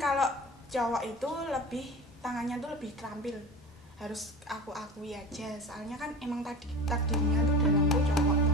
Kalau cowok itu lebih tangannya tuh lebih terampil, harus aku akui aja, soalnya kan emang takdirnya tuh dalam tuh cowok tuh.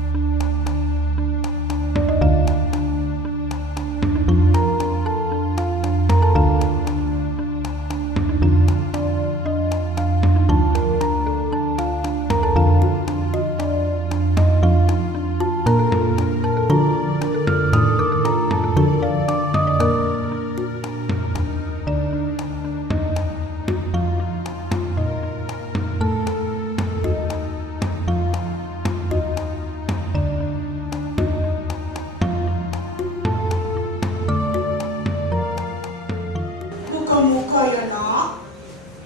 Muga-muga ya nok,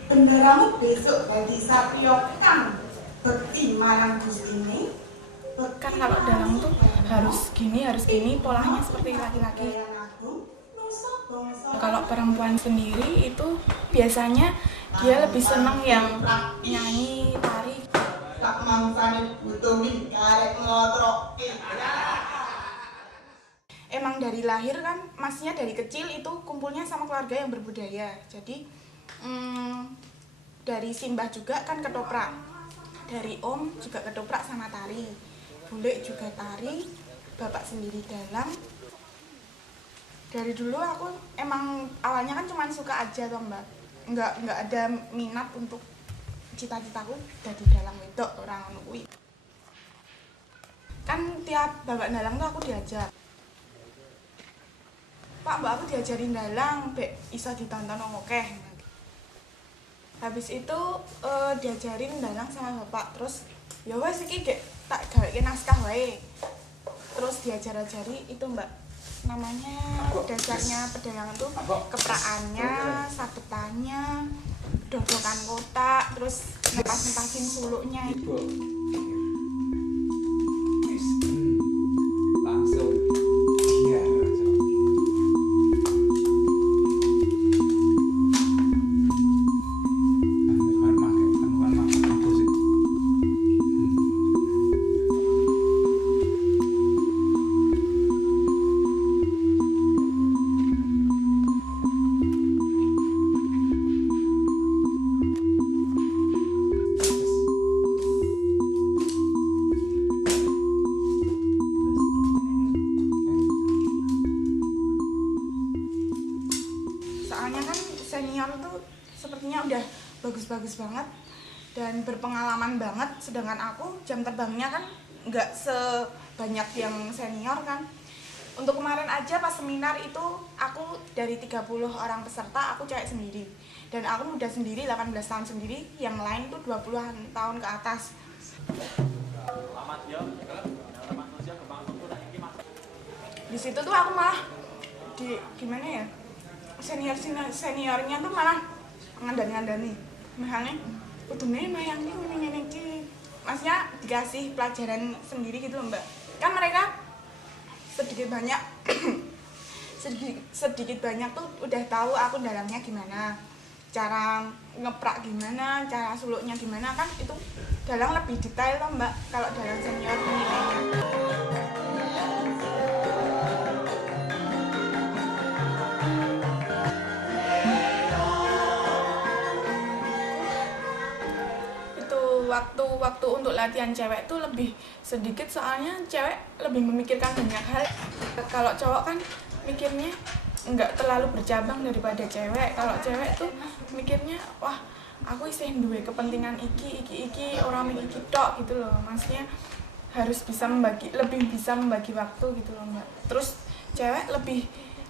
benderamu besok dadi satriya kang bekti marang Gustine. Kan kalau dalang tuh harus gini, polanya seperti laki-laki. Kalau perempuan sendiri itu biasanya dia lebih seneng yang nyanyi, tari. Tak mangsane butuh karek ngotroke. Emang dari lahir kan, masnya dari kecil itu kumpulnya sama keluarga yang berbudaya. Jadi dari simbah juga kan ketoprak, dari om juga ketoprak sama tari, bule juga tari, bapak sendiri dalang. Dari dulu aku emang awalnya kan cuma suka aja toh mbak, nggak ada minat untuk cita-citaku jadi dalang itu orang nukui. Kan tiap babak dalang tuh aku diajak, Pak, mbak aku diajarin dalang, bek iso ditonton oke. Habis itu diajarin dalang sama bapak, terus ya wes iki gek tak gaweke naskah wae. Terus diajar-ajari itu mbak, namanya dasarnya pedalangan tuh kepraannya, sabetannya, dodokan kotak, terus nepas-nepasin suluknya. Soalnya kan senior tuh sepertinya udah bagus-bagus banget dan berpengalaman banget, sedangkan aku jam terbangnya kan nggak sebanyak yang senior kan. Untuk kemarin aja pas seminar itu aku dari 30 orang peserta aku cewek sendiri, dan aku muda sendiri 18 tahun sendiri, yang lain tuh 20-an tahun ke atas. Di situ tuh aku malah gimana ya, seniornya tuh malah ngandani, misalnya kudune mayang ini maksudnya dikasih pelajaran sendiri gitu loh mbak. Kan mereka sedikit banyak sedikit banyak tuh udah tahu aku dalangnya gimana, cara ngeprak gimana, cara suluknya gimana, kan itu dalang lebih detail loh mbak kalau dalang senior penilainya. Waktu untuk latihan cewek tuh lebih sedikit, soalnya cewek lebih memikirkan banyak hal. Kalau cowok kan mikirnya nggak terlalu bercabang daripada cewek. Kalau cewek tuh mikirnya wah aku isih duwe kepentingan iki orang iki tok gitu loh, maksudnya harus bisa lebih bisa membagi waktu gitu loh mbak. Terus cewek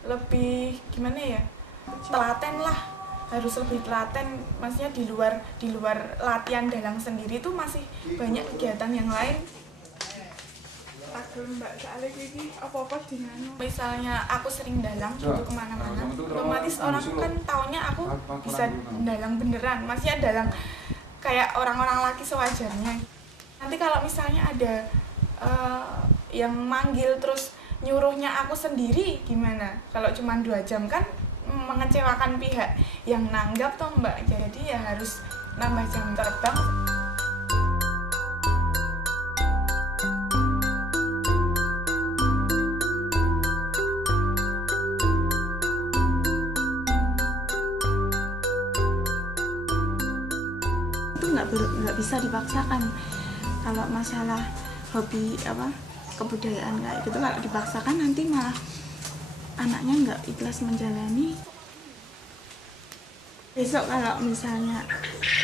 lebih gimana ya, telaten lah, harus lebih telaten, maksudnya di luar latihan dalang sendiri tuh masih banyak kegiatan yang lain. Takut mbak soalnya gini apa-apa dengan misalnya aku sering dalang gitu kemana-mana, otomatis orang kan taunya aku bisa dalang beneran, maksudnya dalang kayak orang-orang laki sewajarnya. Nanti kalau misalnya ada yang manggil terus nyuruhnya aku sendiri gimana, kalau cuma 2 jam kan mengecewakan pihak yang nanggap toh mbak, jadi ya harus nambah jam terbang. itu nggak bisa dipaksakan. Kalau masalah hobi kebudayaan kayak gitu, kalau dipaksakan nanti malah anaknya nggak ikhlas menjalani. Besok kalau misalnya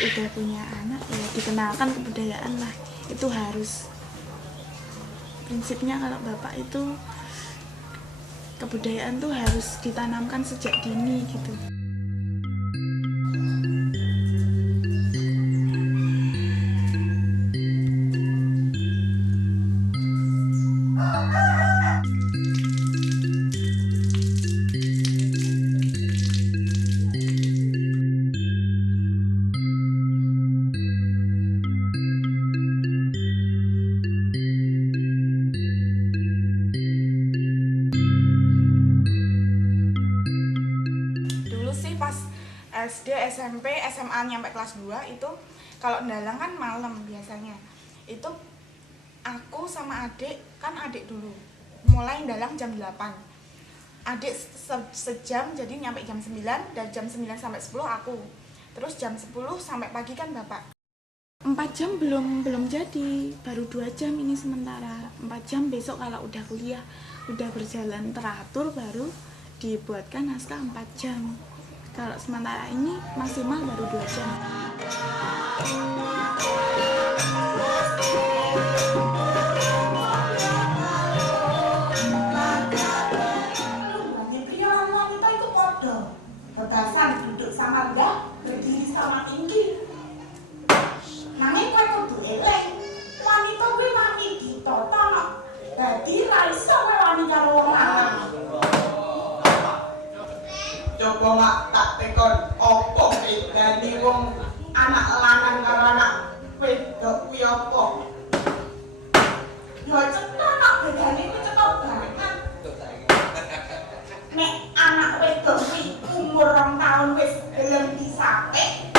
udah punya anak ya dikenalkan kebudayaan lah, itu harus. Prinsipnya kalau bapak itu kebudayaan tuh harus ditanamkan sejak dini gitu. Pas SD, SMP, SMA nyampe kelas 2 itu kalau ndalang kan malam biasanya. Itu aku sama adik, kan adik dulu mulai ndalang jam 8. Adik sejam, jadi nyampe jam 9, dan jam 9 sampai 10 aku. Terus jam 10 sampai pagi kan bapak. 4 jam belum jadi, baru 2 jam ini sementara. 4 jam besok kalau udah kuliah, udah berjalan teratur baru dibuatkan naskah 4 jam. Kalau sementara ini maksimal baru 2 jam. Wanita itu podo, batasan duduk sama rendah, berdiri sama tinggi. Nanging kowe kudu eling, wanita kuwi mami ditoto, dadi ra iso kowe wani karo wong lanang. Coba mak tak tekon opo bedane wong anak lanang karo anak wedok kuwi opo? Ya cetha nak bedane kuwi cetha banget. Nek anak wedok kuwi umur 2 tahun wis gelem disapek.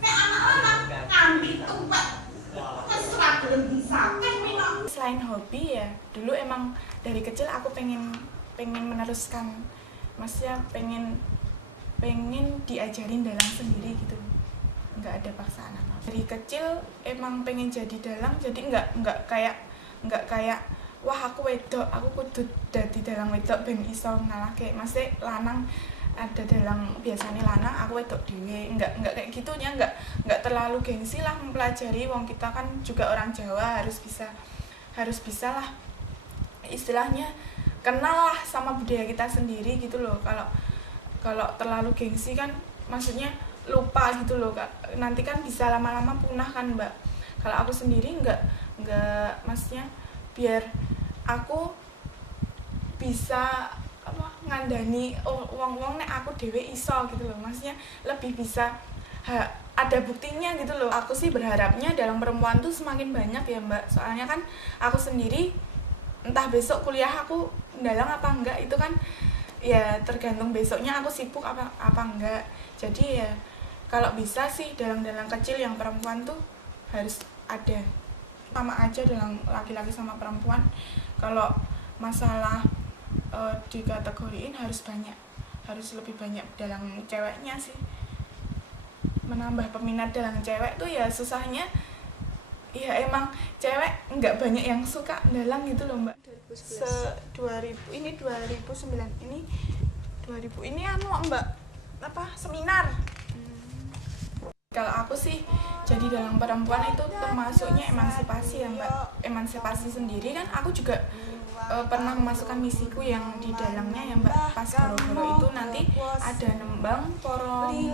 Nek anak lanang ngambil tuwek wis ora gelem disapek kuwi nok. Selain hobi ya, dulu emang dari kecil aku pengen meneruskan, maksudnya pengen diajarin dalang sendiri gitu, nggak ada paksaan apa. Dari kecil emang pengen jadi dalang, jadi nggak kayak wah aku wedok, aku kudu dadi dalang wedok ben iso ngalahke. Masih lanang ada dalang biasanya lanang, aku wedok dhewe, nggak kayak gitunya, nggak terlalu gengsi lah mempelajari. Wong kita kan juga orang Jawa, harus bisa lah istilahnya kenal lah sama budaya kita sendiri gitu loh. Kalau terlalu gengsi kan maksudnya lupa gitu loh Kak. Nanti kan bisa lama-lama punah kan Mbak. Kalau aku sendiri nggak maksudnya biar aku bisa ngandani wong nek aku dhewe iso gitu loh. Maksudnya lebih bisa ada buktinya gitu loh. Aku sih berharapnya dalang perempuan tuh semakin banyak ya Mbak. Soalnya kan aku sendiri entah besok kuliah aku dalang apa enggak itu kan ya tergantung besoknya aku sibuk apa enggak. Jadi ya kalau bisa sih dalang-dalang kecil yang perempuan tuh harus ada. Sama aja dalang laki-laki sama perempuan. Kalau masalah dikategoriin harus lebih banyak dalang ceweknya sih. Menambah peminat dalang cewek tuh ya susahnya ya emang cewek nggak banyak yang suka dalang gitu loh Mbak. 2009 ini Mbak seminar. Kalau aku sih jadi dalang perempuan itu termasuknya emansipasi ya Mbak. Emansipasi sendiri kan aku juga pernah memasukkan misiku yang di dalangnya ya Mbak. Pas goro-goro itu nanti ada nembang poromudi,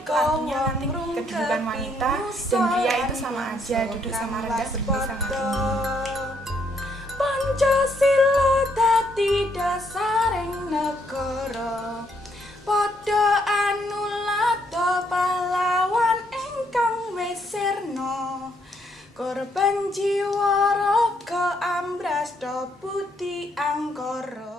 itu artinya nanti kedudukan wanita dan pria itu sama aja, duduk sama rendah, berdiri sama tinggi. Pancasila dadi dasaring negara, padha anulada pahlawan ingkang wis sirna, korban jiwa raga ambras budi angkara.